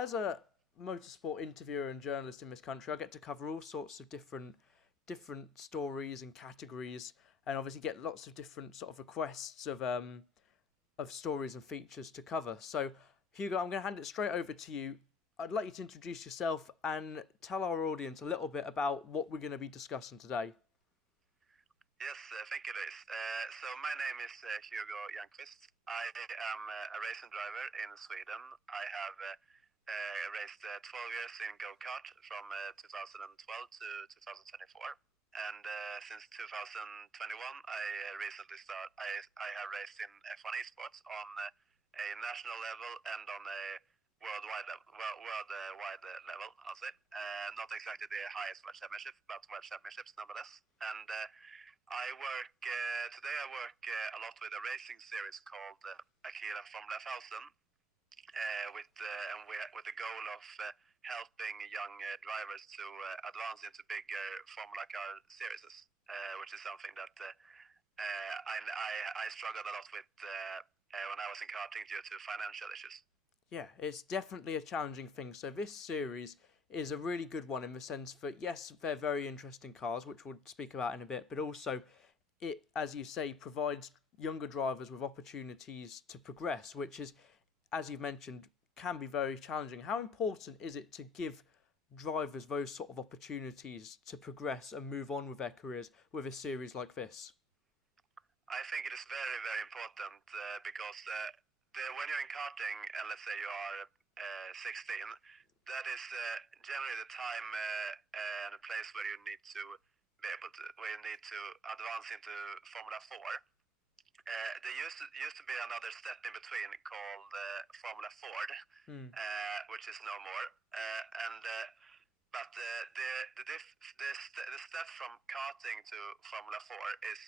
as a motorsport interviewer and journalist in this country, I get to cover all sorts of different stories and categories, and obviously get lots of different sort of requests of stories and features to cover. So, Hugo, I'm going to hand it straight over to you. I'd like you to introduce yourself and tell our audience a little bit about what we're going to be discussing today. Yes, thank you, Luis. So my name is Hugo Youngqvist. I am a racing driver in Sweden. I have raced 12 years in go-kart from 2012 to 2024. And since 2021, I recently started. I have raced in F1 esports on a national level and on a worldwide level, I'll say. Not exactly the highest world championship, but world championships nonetheless. And today I work a lot with a racing series called Aquila Formula 1000, with the goal of helping young drivers to advance into bigger Formula car series, which is something that I struggled a lot with when I was in karting due to financial issues. Yeah, it's definitely a challenging thing. So this series is a really good one in the sense that, yes, they're very interesting cars, which we'll speak about in a bit, but also it, as you say, provides younger drivers with opportunities to progress, which is, as you've mentioned, can be very challenging. How important is it to give drivers those sort of opportunities to progress and move on with their careers with a series like this? I think it is very, very important because when you're in karting, and let's say you are 16, that is generally the time and a place where you need to advance into Formula 4. There used to be another step in between called Formula Ford, which is no more. But the step from karting to Formula 4 is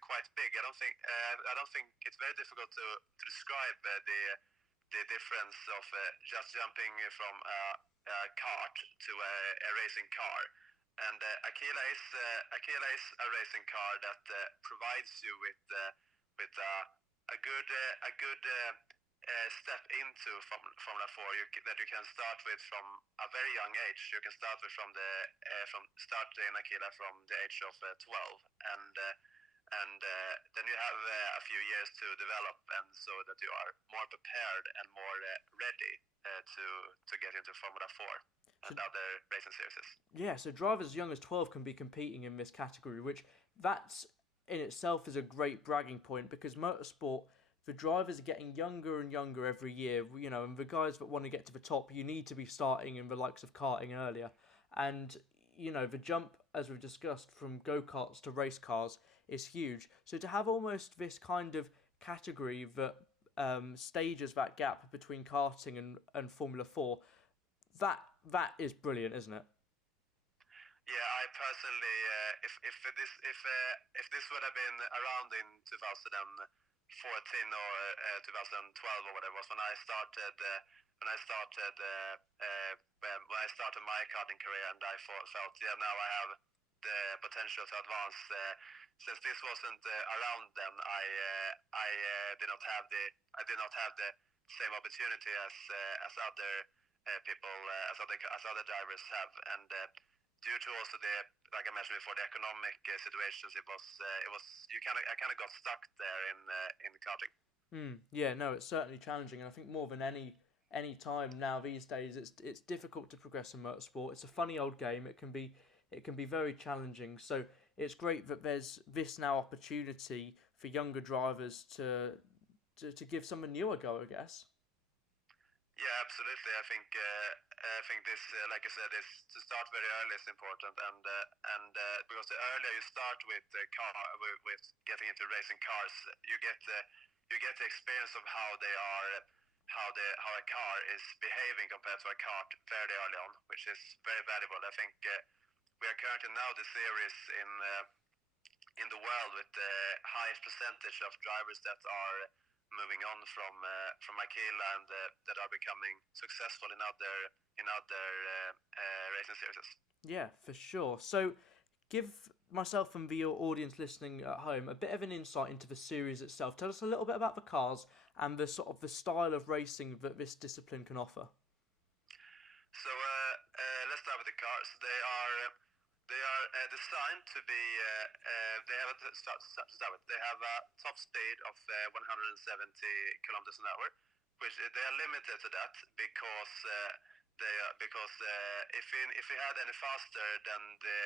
quite big. I don't think it's very difficult to describe the difference of just jumping from a kart to a racing car. And Aquila is a racing car that provides you with a good step into Formula 4 that you can start with from a very young age. You can start with from in Aquila from the age of 12, and then you have a few years to develop, and so that you are more prepared and more ready to get into Formula 4 and other racing series. Yeah, so drivers as young as 12 can be competing in this category, which that's in itself is a great bragging point because motorsport, the drivers are getting younger and younger every year, and the guys that want to get to the top, you need to be starting in the likes of karting earlier. And, the jump, as we've discussed, from go-karts to race cars is huge. So to have almost this kind of category that stages that gap between karting and Formula 4, that is brilliant, isn't it? Yeah, I personally, if this would have been around in 2014 or 2012 or whatever it was when I started my karting career, and I felt now I have the potential to advance. Since this wasn't around then, I did not have the same opportunity as other people as other drivers have, and due to also like I mentioned before, the economic situations, I kind of got stuck there in karting. Yeah, no, it's certainly challenging, and I think more than any time now these days, it's difficult to progress in motorsport. It's a funny old game. It can be very challenging. So it's great that there's this now opportunity for younger drivers to give someone new a go, I guess. Yeah, absolutely. I think this, like I said, is to start very early is important, and because the earlier you start with with getting into racing cars, you get the experience of how how a car is behaving compared to a kart very early on, which is very valuable. I think we are currently now the series in the world with the highest percentage of drivers that are moving on from Akila and that are becoming successful in other racing series. Yeah, for sure. So give myself and the audience listening at home a bit of an insight into the series itself. Tell us a little bit about the cars and the sort of the style of racing that this discipline can offer. cars. They are designed to be. They have they have a top speed of 170 kilometers an hour, which they are limited to that because if we had any faster, then the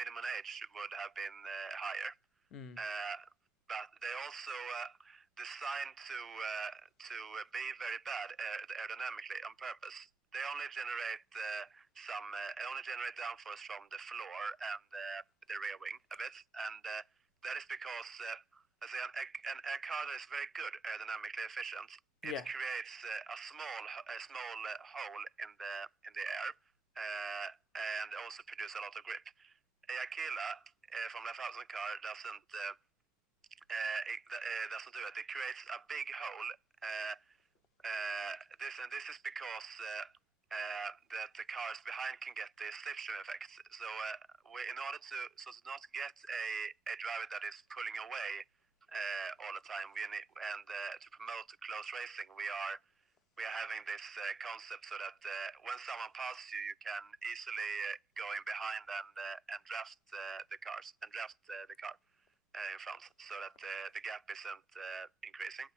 minimum age would have been higher. Mm. But they also designed to be very bad aerodynamically on purpose. They only generate only generate downforce from the floor and the rear wing a bit, and that is because a car that is very good aerodynamically efficient. It creates a small hole in the air and also produce a lot of grip. Aquila from the 1000 car doesn't do it. It creates a big hole. This is because that the cars behind can get the slipstream effect. So in order to not get a driver that is pulling away all the time, to promote close racing, we are having this concept so that when someone passes you, you can easily go in behind and draft the car in front, so that the gap isn't increasing.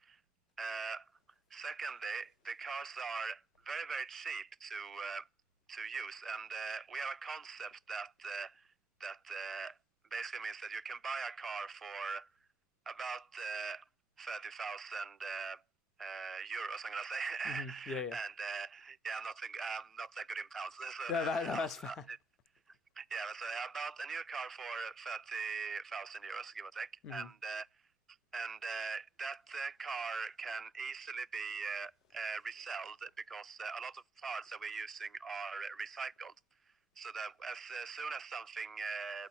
Secondly, the cars are very, very cheap to use, and we have a concept that basically means that you can buy a car for about 30,000 euros, I'm gonna say. Mm-hmm. Yeah. And I'm not that good in pounds. So, no, that's fine. Yeah, so about a new car for 30,000 euros, give or take, and that car can easily be resold because a lot of parts that we're using are recycled. So that as soon as something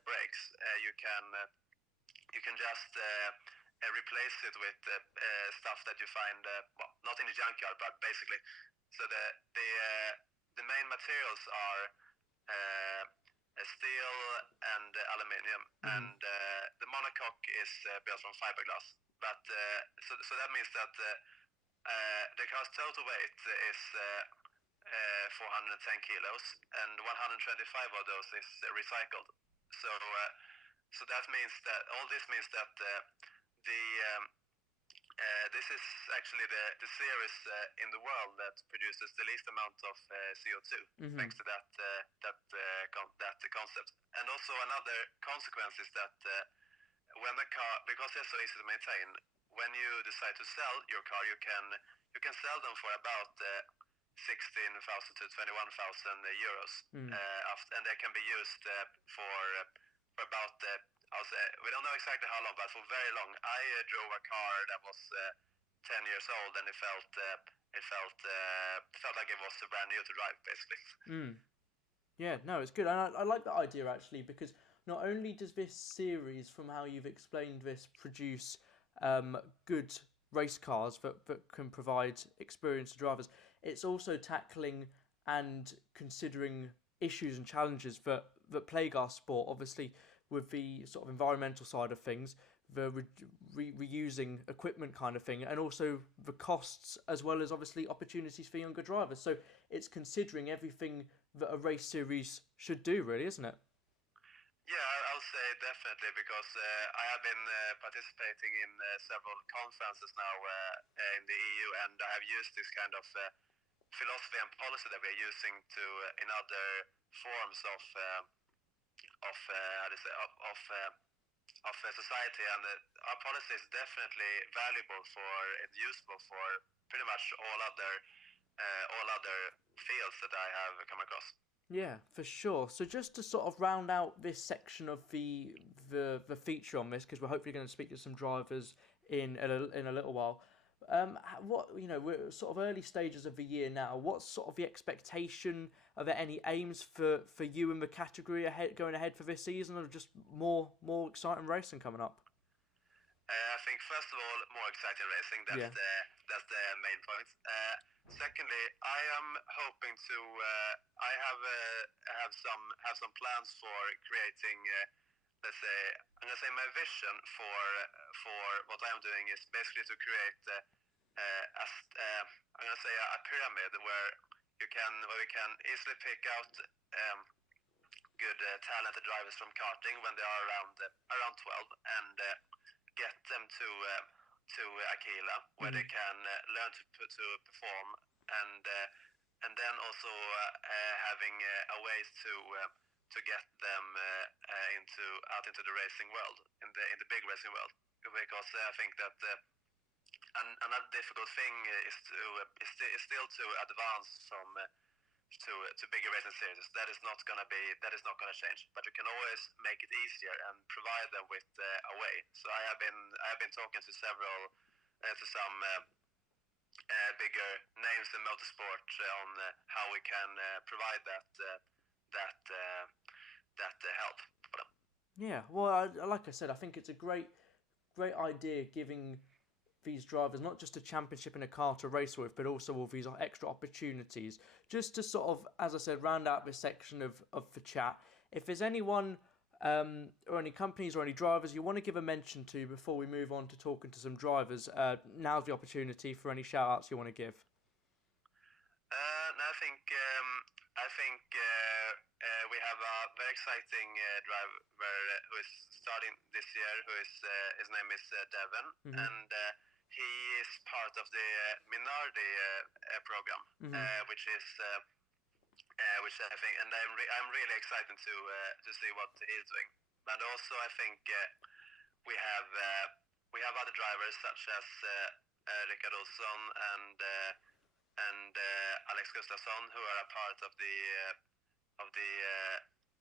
breaks, you can just replace it with stuff that you find not in the junkyard, but basically. So the main materials are steel and aluminium, and the monocoque is built from fiberglass. But so that means that the car's total weight is 410 kilos, and 125 of those is recycled. So that means that this means that this is actually the series in the world that produces the least amount of CO2, thanks to that concept. And also another consequence is that when the car, because they're so easy to maintain, when you decide to sell your car, you can sell them for about 16,000 to 21,000 euros, and they can be used for about we don't know exactly how long, but for very long. I drove a car that was 10 years old, and it felt like it was brand new to drive, basically. Yeah, no, it's good. And I like that idea, actually, because not only does this series, from how you've explained this, produce good race cars that can provide experience to drivers, it's also tackling and considering issues and challenges that plague our sport, obviously, with the sort of environmental side of things, the reusing equipment kind of thing, and also the costs, as well as obviously opportunities for younger drivers. So it's considering everything that a race series should do, really, isn't it? Yeah, I'll say definitely, because I have been participating in several conferences now in the EU, and I have used this kind of philosophy and policy that we're using in other forms of society, and our policy is definitely valuable and useful for pretty much all other fields that I have come across. Yeah, for sure. So just to sort of round out this section of the feature on this, because we're hopefully going to speak to some drivers in a little while. We're sort of early stages of the year now. What's sort of the expectation? Are there any aims for you in the category going ahead for this season, or just more exciting racing coming up? I think first of all, more exciting racing. That's the main point. Secondly, I am hoping to. I have some plans for creating. Let's say, I'm gonna say my vision for what I'm doing is basically to create I'm gonna say a pyramid where we can easily pick out good talented drivers from karting when they are around 12 and get them to Aquila where they can learn to perform and then also having a ways to get them into the racing world in the big racing world because I think that another difficult thing is still to advance from to bigger racing series. That is not gonna change. But you can always make it easier and provide them with a way. So I have been talking to several to some bigger names in motorsport on how we can provide that help for them. Yeah, well, like I said, I think it's a great idea giving these drivers not just a championship in a car to race with, but also all these extra opportunities. Just to sort of, as I said, round out this section of the chat, if there's anyone or any companies or any drivers you want to give a mention to before we move on to talking to some drivers, now's the opportunity for any shout outs you want to give. I think we have a very exciting driver who is starting this year. His name is Deven, and he is part of the Minardi program, which I think, and I'm really excited to see what he's doing. But also, I think we have other drivers such as Rickard Olsson and Alex Gustafsson, who are a part of the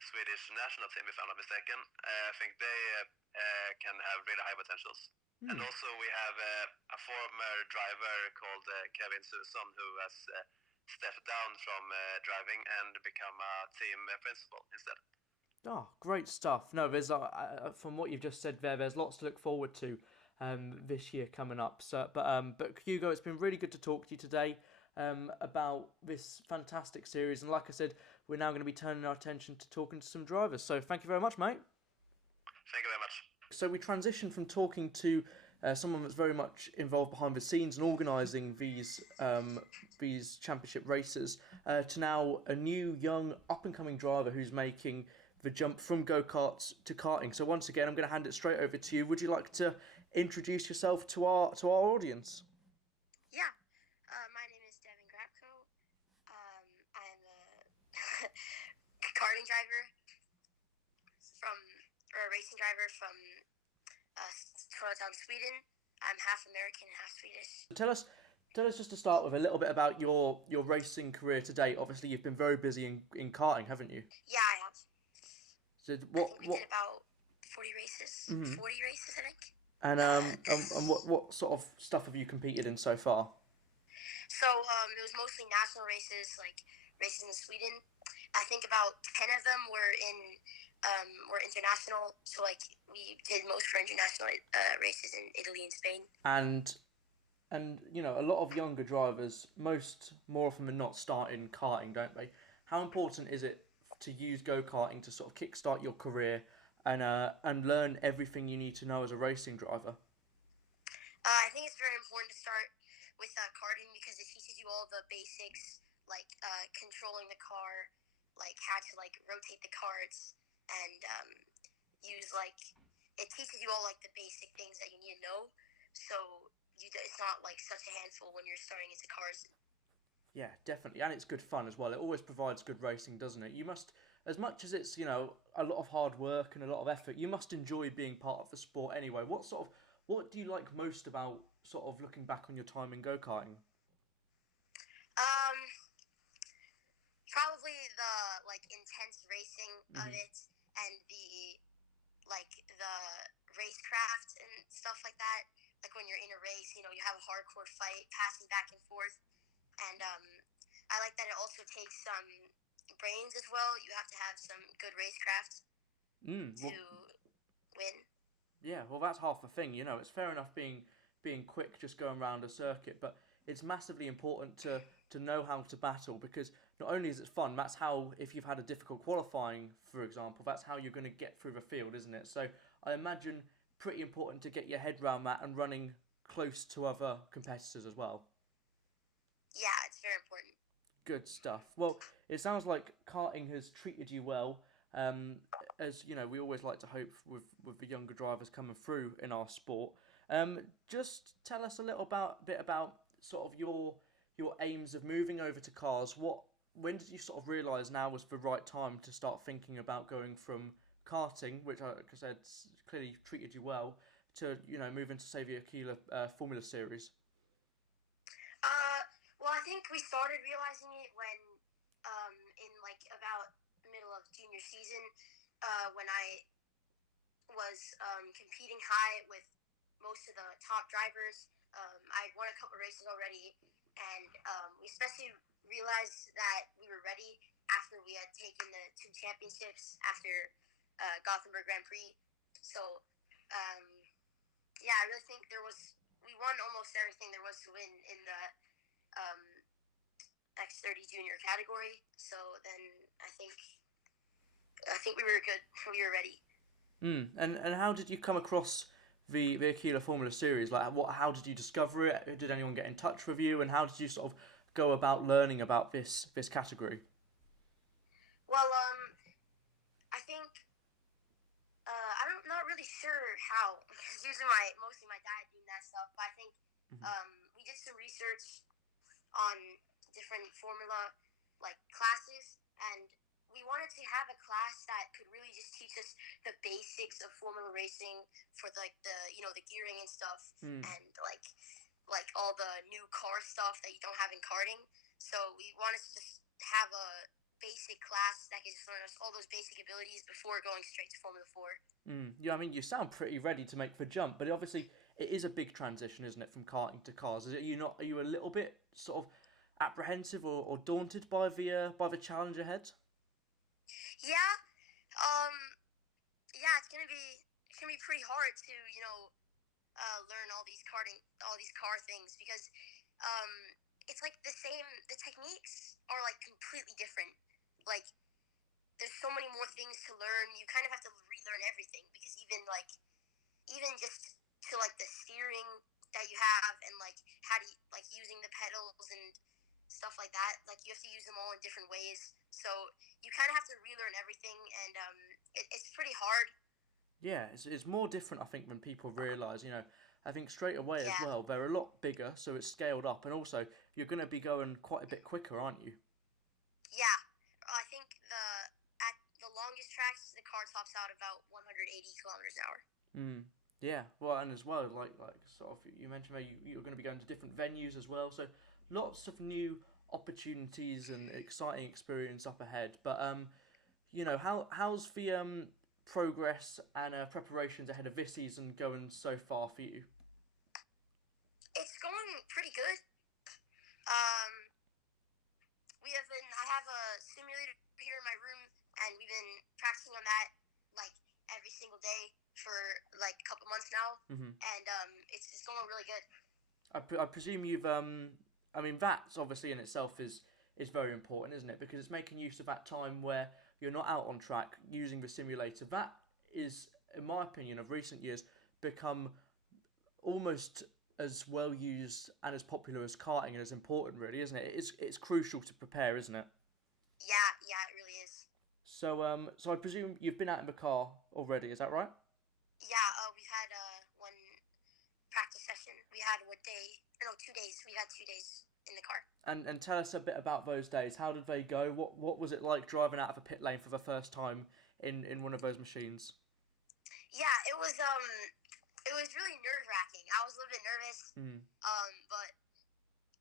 Swedish national team, if I'm not mistaken. I think they can have really high potentials. And also we have a former driver called Kevin Suson, who has stepped down from driving and become a team principal instead. Oh, great stuff. No, there's from what you've just said there's lots to look forward to this year coming up. So, but Hugo, it's been really good to talk to you today about this fantastic series. And like I said, we're now going to be turning our attention to talking to some drivers. So thank you very much, mate. Thank you very much. So we transitioned from talking to someone that's very much involved behind the scenes and organising these championship races to now a new, young, up-and-coming driver who's making the jump from go-karts to karting. So once again, I'm going to hand it straight over to you. Would you like to introduce yourself to our audience? Yeah, my name is Deven Grabko. I'm a karting driver a racing driver from Toronto, Sweden. I'm half American, half Swedish. Tell us just to start with a little bit about your racing career to date. Obviously, you've been very busy in karting, haven't you? Yeah, I have. So I think we did about 40 races. 40 races, I think. And what sort of stuff have you competed in so far? So it was mostly national races, like races in Sweden. I think about 10 of them were international. So like we did most for international races in Italy and Spain. And you know, a lot of younger drivers, more often than not, start in karting, don't they? How important is it to use go-karting to sort of kickstart your career and learn everything you need to know as a racing driver? I think it's very important to start with karting because it teaches you all the basics, like controlling the car, like how to like rotate the carts, and it teaches you all like the basic things that you need to know. So it's not like such a handful when you're starting into cars. Yeah, definitely, and it's good fun as well. It always provides good racing, doesn't it? You must, as much as it's, you know, a lot of hard work and a lot of effort, you must enjoy being part of the sport anyway. What do you like most about sort of looking back on your time in go-karting? Probably the like intense racing of it and the racecraft and stuff like that. Like when you're in a race, you know, you have a hardcore fight, passing back and forth. And I like that it also takes some brains as well. You have to have some good racecraft to win. Yeah, well, that's half the thing. You know, it's fair enough being quick, just going around a circuit, but it's massively important to know how to battle, because not only is it fun, that's how, if you've had a difficult qualifying, for example, that's how you're going to get through the field, isn't it? So I imagine pretty important to get your head around that and running close to other competitors as well. Yeah, it's very important. Good stuff. Well, it sounds like karting has treated you well. As you know, we always like to hope with the younger drivers coming through in our sport. Just tell us a bit about sort of your aims of moving over to cars. When did you sort of realise now was the right time to start thinking about going from karting, which, like I said, clearly treated you well, to moving to say the Aquila Formula Series? Well, I think we started realizing it when, in like about middle of junior season, when I was competing high with most of the top drivers. I won a couple races already, and we especially realized that we were ready after we had taken the 2 championships after Gothenburg Grand Prix. So, yeah, I really think we won almost everything there was to win in the X30 junior category. So then I think we were good. We were ready. And how did you come across the Aquila Formula Series? Like, how did you discover it? Did anyone get in touch with you? And how did you sort of go about learning about this category? Well, I think I'm not really sure how, because usually mostly my dad doing that stuff. But I think we did some research on different formula classes, and we wanted to have a class that could really just teach us the basics of formula racing for the gearing and stuff, and like all the new car stuff that you don't have in karting. So we wanted to just have a basic class that can just learn us all those basic abilities before going straight to Formula 4. Yeah, I mean, you sound pretty ready to make the jump, but obviously it is a big transition, isn't it, from karting to cars? Are you a little bit sort of apprehensive or daunted by the challenge ahead? Yeah, yeah, it's gonna be pretty hard to learn all these car things, because it's like the same. The techniques are like completely different. Like, there's so many more things to learn. You kind of have to relearn everything, because even just to like the steering that you have, and like how to using the pedals and stuff like that. Like, you have to use them all in different ways. So you kind of have to relearn everything, and it's pretty hard. Yeah, it's more different, I think, than people realise. I think straight away as Yeah. well, they're a lot bigger, so it's scaled up, and also you're going to be going quite a bit quicker, aren't you? Yeah, I think at the longest tracks, the car tops out about 180 kilometers an hour. Yeah, well, and as well, like sort of, you mentioned there you're going to be going to different venues as well, so lots of new opportunities and exciting experience up ahead. But how's the progress and preparations ahead of this season going so far for you? It's going pretty good. Um, I have a simulator here in my room, and we've been practicing on that like every single day for like a couple months now, and it's going really good. I presume you've I mean, that's obviously in itself is very important, isn't it? Because it's making use of that time where you're not out on track using the simulator. That is, in my opinion, of recent years, become almost as well used and as popular as karting, and as important, really, isn't it? It's crucial to prepare, isn't it? Yeah, it really is. So I presume you've been out in the car already. Is that right? Yeah, we've had one practice session. We had 2 days. We had 2 days in the car. And tell us a bit about those days. How did they go? What was it like driving out of a pit lane for the first time in one of those machines? Yeah, it was really nerve-wracking. I was a little bit nervous. But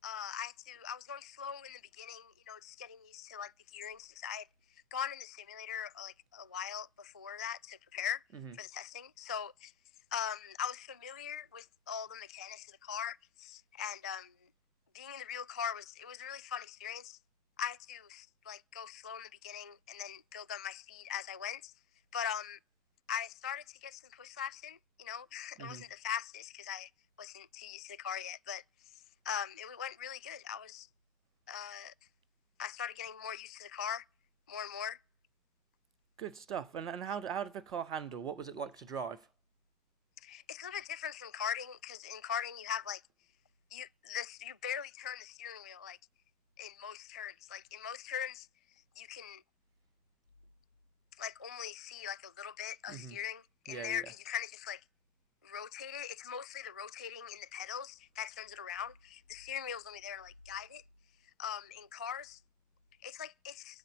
I was going slow in the beginning, just getting used to like the gearing, since I had gone in the simulator like a while before that to prepare for the testing. So I was familiar with all the mechanics of the car, and being in the real car was a really fun experience. I had to like go slow in the beginning and then build up my speed as I went. But I started to get some push laps in. It wasn't the fastest because I wasn't too used to the car yet, but it went really good. I started getting more used to the car, more and more. Good stuff. And how did the car handle? What was it like to drive? It's a little bit different from karting, because in karting you have like you barely turn the steering wheel. Like, in most turns. Like in most turns, you can like only see like a little bit of steering in there because you kind of just like rotate it. It's mostly the rotating in the pedals that turns it around. The steering wheel's only there to like guide it. In cars, it's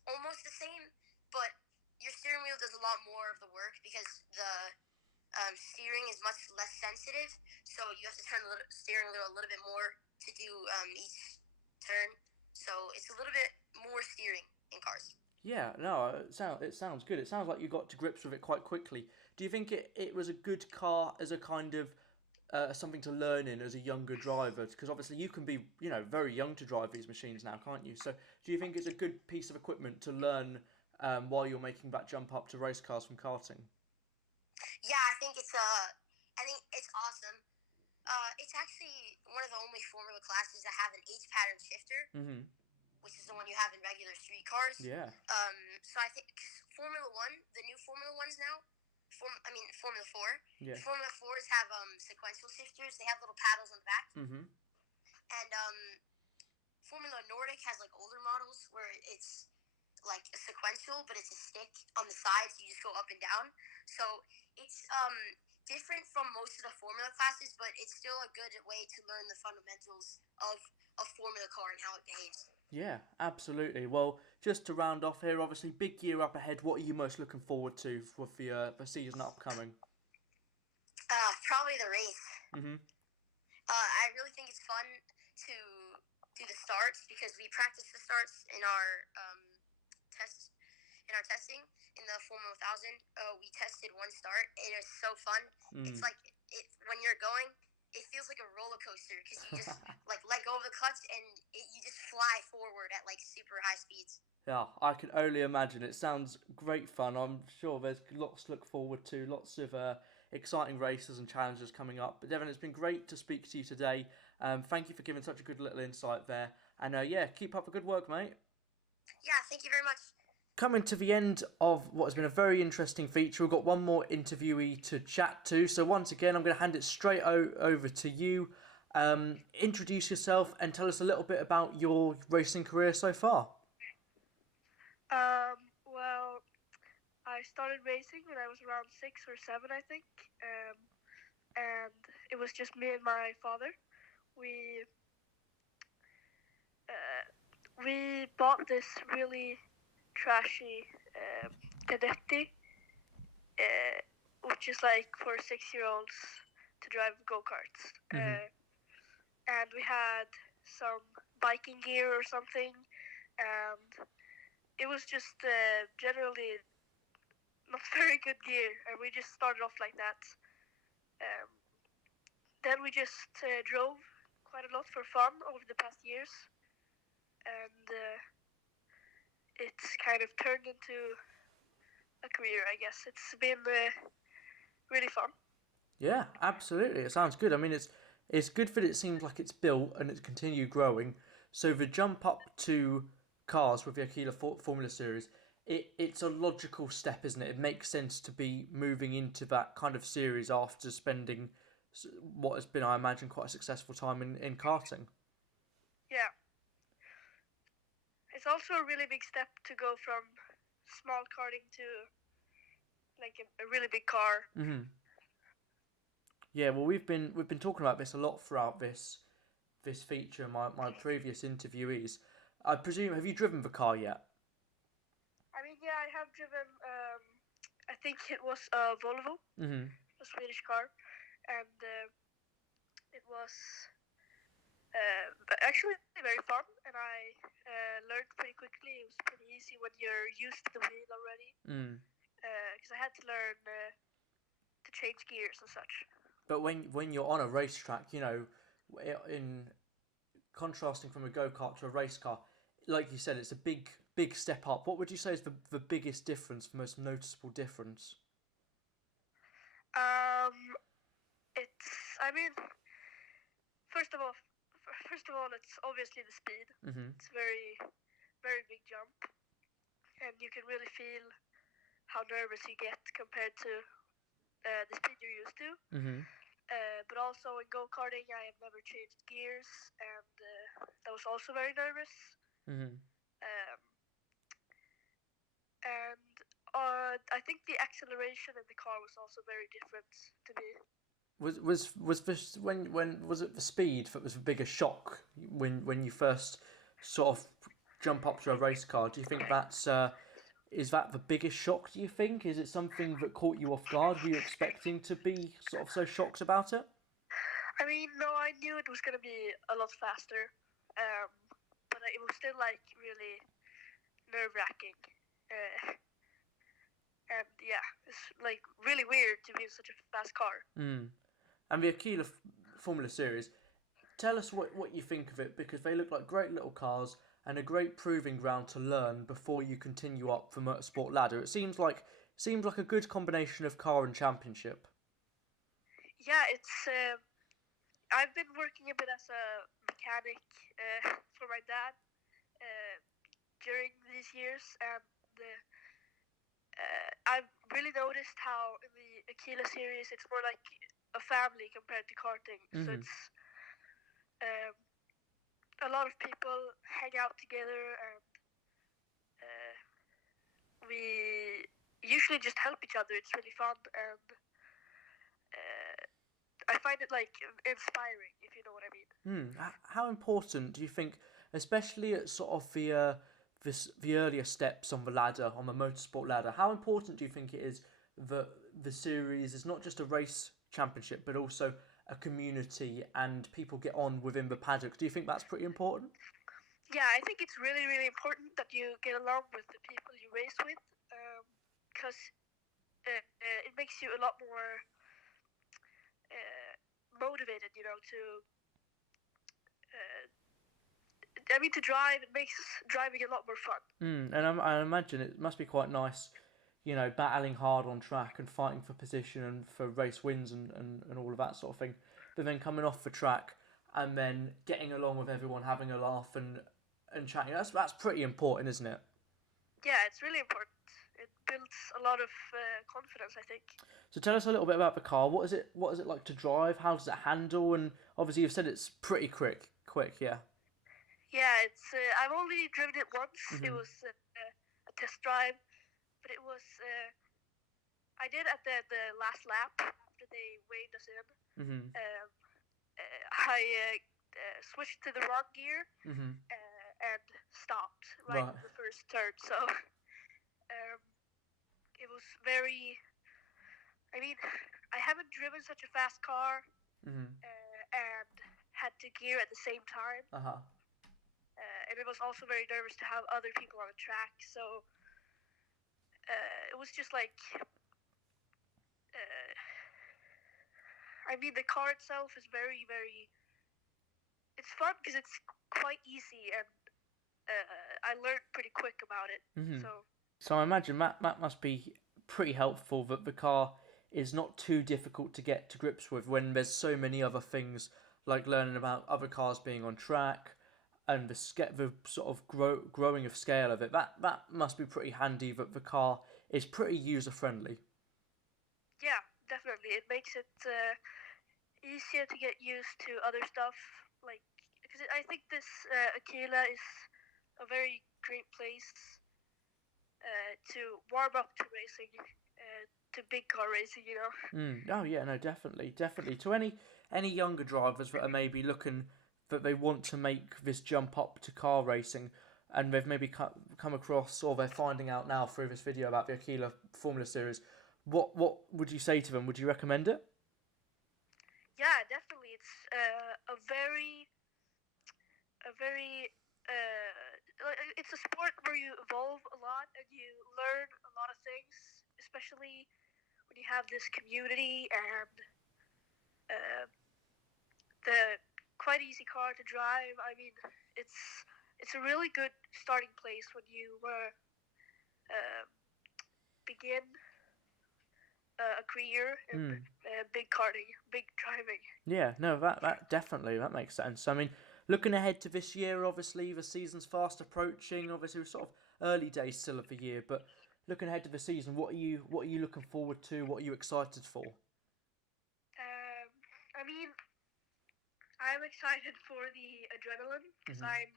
almost the same, but your steering wheel does a lot more of the work because the steering is much less sensitive. So you have to turn the steering wheel a little bit more to do each turn. So it's a little bit more steering in cars. Yeah, no, it sounds good. It sounds like you got to grips with it quite quickly. Do you think it was a good car as a kind of something to learn in as a younger driver? Because obviously you can be, very young to drive these machines now, can't you? So do you think it's a good piece of equipment to learn while you're making that jump up to race cars from karting? Yeah, I think it's awesome. It's actually one of the only Formula classes that have an H pattern shifter, which is the one you have in regular street cars. Yeah. So I think Formula One, the new Formula Ones now, Formula 4. Yeah. Formula 4s have sequential shifters. They have little paddles on the back. And Formula Nordic has like older models where it's like a sequential, but it's a stick on the side, so you just go up and down. So it's different from most of the Formula classes, but it's still a good way to learn the fundamentals of a Formula car and how it behaves. Yeah, absolutely. Well, just to round off here, obviously, big year up ahead. What are you most looking forward to with the season upcoming? Probably the race. I really think it's fun to do the starts because we practice the starts in our testing in the Formula 1000. We tested one start. It is so fun. It's like when you're going, it feels like a roller coaster because you just like let go of the clutch and you just fly forward at like super high speeds. Yeah, I can only imagine. It sounds great fun. I'm sure there's lots to look forward to, lots of exciting races and challenges coming up. But Deven, it's been great to speak to you today. Thank you for giving such a good little insight there. And keep up the good work, mate. Yeah, thank you very much. Coming to the end of what has been a very interesting feature, we've got one more interviewee to chat to. So once again, I'm going to hand it straight over to you. Introduce yourself and tell us a little bit about your racing career so far. Well, I started racing when I was around 6 or 7, I think. And it was just me and my father. We bought this really trashy Cadetti, which is like for 6-year-olds to drive go-karts. And we had some biking gear or something, and it was just generally not very good gear, and we just started off like that. Then we just drove quite a lot for fun over the past years, and it's kind of turned into a career, I guess. It's been really fun. Yeah, absolutely. It sounds good. I mean, it's good that it seems like it's built and it's continued growing. So the jump up to cars with the Aquila Formula Series, it's a logical step, isn't it? It makes sense to be moving into that kind of series after spending what has been, I imagine, quite a successful time in karting. Yeah. It's also a really big step to go from small karting to like a really big car. Yeah, well, we've been talking about this a lot throughout this feature. My previous interviewees, I presume, have you driven the car yet? I mean, yeah, I have driven. I think it was a Volvo, a Swedish car, and it was actually very fun, and I learned pretty quickly. It was pretty easy when you're used to the wheel already, because I had to learn to change gears and such. But when you're on a racetrack, in contrasting from a go-kart to a race car, like you said, it's a big step up. What would you say is the biggest difference, the most noticeable difference? First of all, it's obviously the speed. It's a very, very big jump, and you can really feel how nervous you get compared to the speed you're used to. But also in go-karting, I have never changed gears, and that was also very nervous. Mm-hmm. Um, and I think the acceleration in the car was also very different to me. Was this when was it the speed that was the biggest shock when you first sort of jump up to a race car? Do you think that's is that the biggest shock? Do you think is it something that caught you off guard? Were you expecting to be sort of so shocked about it? I mean, no, I knew it was gonna be a lot faster, um, but it was still like really nerve-wracking. Uh, and yeah, it's like really weird to be in such a fast car. Mm. And the Aquila Formula Series, tell us what you think of it, because they look like great little cars and a great proving ground to learn before you continue up the motorsport ladder. It seems like a good combination of car and championship. Yeah, it's. I've been working a bit as a mechanic for my dad uh, during these years, and I've really noticed how in the Aquila series it's more like a family compared to karting. So Mm-hmm. it's um, a lot of people hang out together, and uh, we usually just help each other. It's really fun, and I find it like inspiring, if you know what I mean. How important do you think, especially at sort of the earlier steps on the ladder, on the motorsport ladder, how important do you think it is that the series is not just a race championship but also a community and people get on within the paddock? Do you think that's pretty important? Yeah, I think it's really, really important that you get along with the people you race with, because it makes you a lot more motivated, you know, to to drive. It makes driving a lot more fun. And I imagine it must be quite nice, you know, battling hard on track and fighting for position and for race wins and all of that sort of thing. But then coming off the track and then getting along with everyone, having a laugh and chatting. That's pretty important, isn't it? Yeah, it's really important. It builds a lot of confidence, I think. So tell us a little bit about the car. What is it? What is it like to drive? How does it handle? And obviously you've said it's pretty quick. Yeah. Yeah, it's. I've only driven it once. Mm-hmm. It was a test drive, but it was. I did at the last lap after they weighed us in. Mm-hmm. I switched to the wrong gear Mm-hmm. and stopped right in the first turn. So it was very. I mean, I haven't driven such a fast car Mm-hmm. and had to gear at the same time. Uh-huh. And it was also very nervous to have other people on the track. So it was just like. I mean, the car itself is very, very. It's fun because it's quite easy, and I learned pretty quick about it. Mm-hmm. So I imagine that must be pretty helpful that the car is not too difficult to get to grips with when there's so many other things like learning about other cars being on track and the sort of growing of scale of it. That must be pretty handy that the car is pretty user friendly. Yeah, definitely. It makes it easier to get used to other stuff, like because I think this Aquila is a very great place to warm up to racing, to big car racing, you know. Oh yeah, no, definitely. To any younger drivers that are maybe looking that they want to make this jump up to car racing, and they've maybe come across or they're finding out now through this video about the Aquila Formula Series, what would you say to them? Would you recommend it? Yeah, definitely. It's a very it's a sport where you evolve a lot and you learn a lot of things, especially when you have this community and the quite easy car to drive. I mean, it's a really good starting place when you begin a career in big karting, big driving. Yeah, no, that definitely that makes sense. I mean, looking ahead to this year, obviously the season's fast approaching. Obviously, we're sort of early days still of the year, but looking ahead to the season, what are you looking forward to? What are you excited for? I mean, I'm excited for the adrenaline because I'm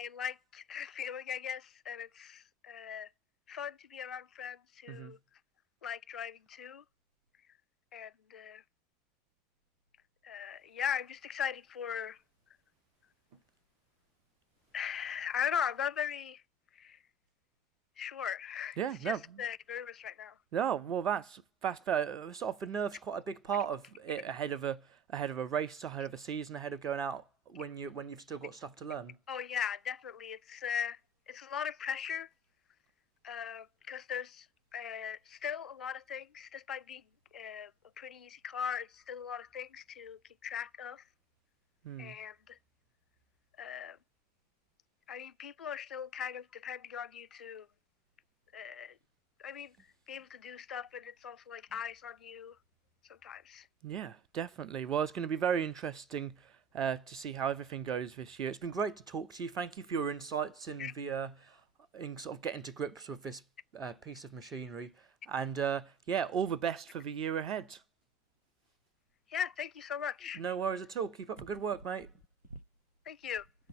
I like the feeling, I guess, and it's fun to be around friends who like driving too. And yeah, I'm just excited for. I don't know. I'm not very sure. Yeah, It's no. just nervous right now. No, well, that's fair. Sort of the nerves quite a big part of it ahead of a race, ahead of a season, ahead of going out when you've still got stuff to learn. Oh yeah, definitely. It's a lot of pressure because there's still a lot of things. Despite being a pretty easy car, it's still a lot of things to keep track of. And I mean, people are still kind of depending on you to. Be able to do stuff, and it's also like eyes on you sometimes. Yeah, definitely. Well, it's going to be very interesting to see how everything goes this year. It's been great to talk to you. Thank you for your insights in the in sort of getting to grips with this piece of machinery. And yeah, all the best for the year ahead. Yeah, thank you so much. No worries at all. Keep up the good work, mate. Thank you.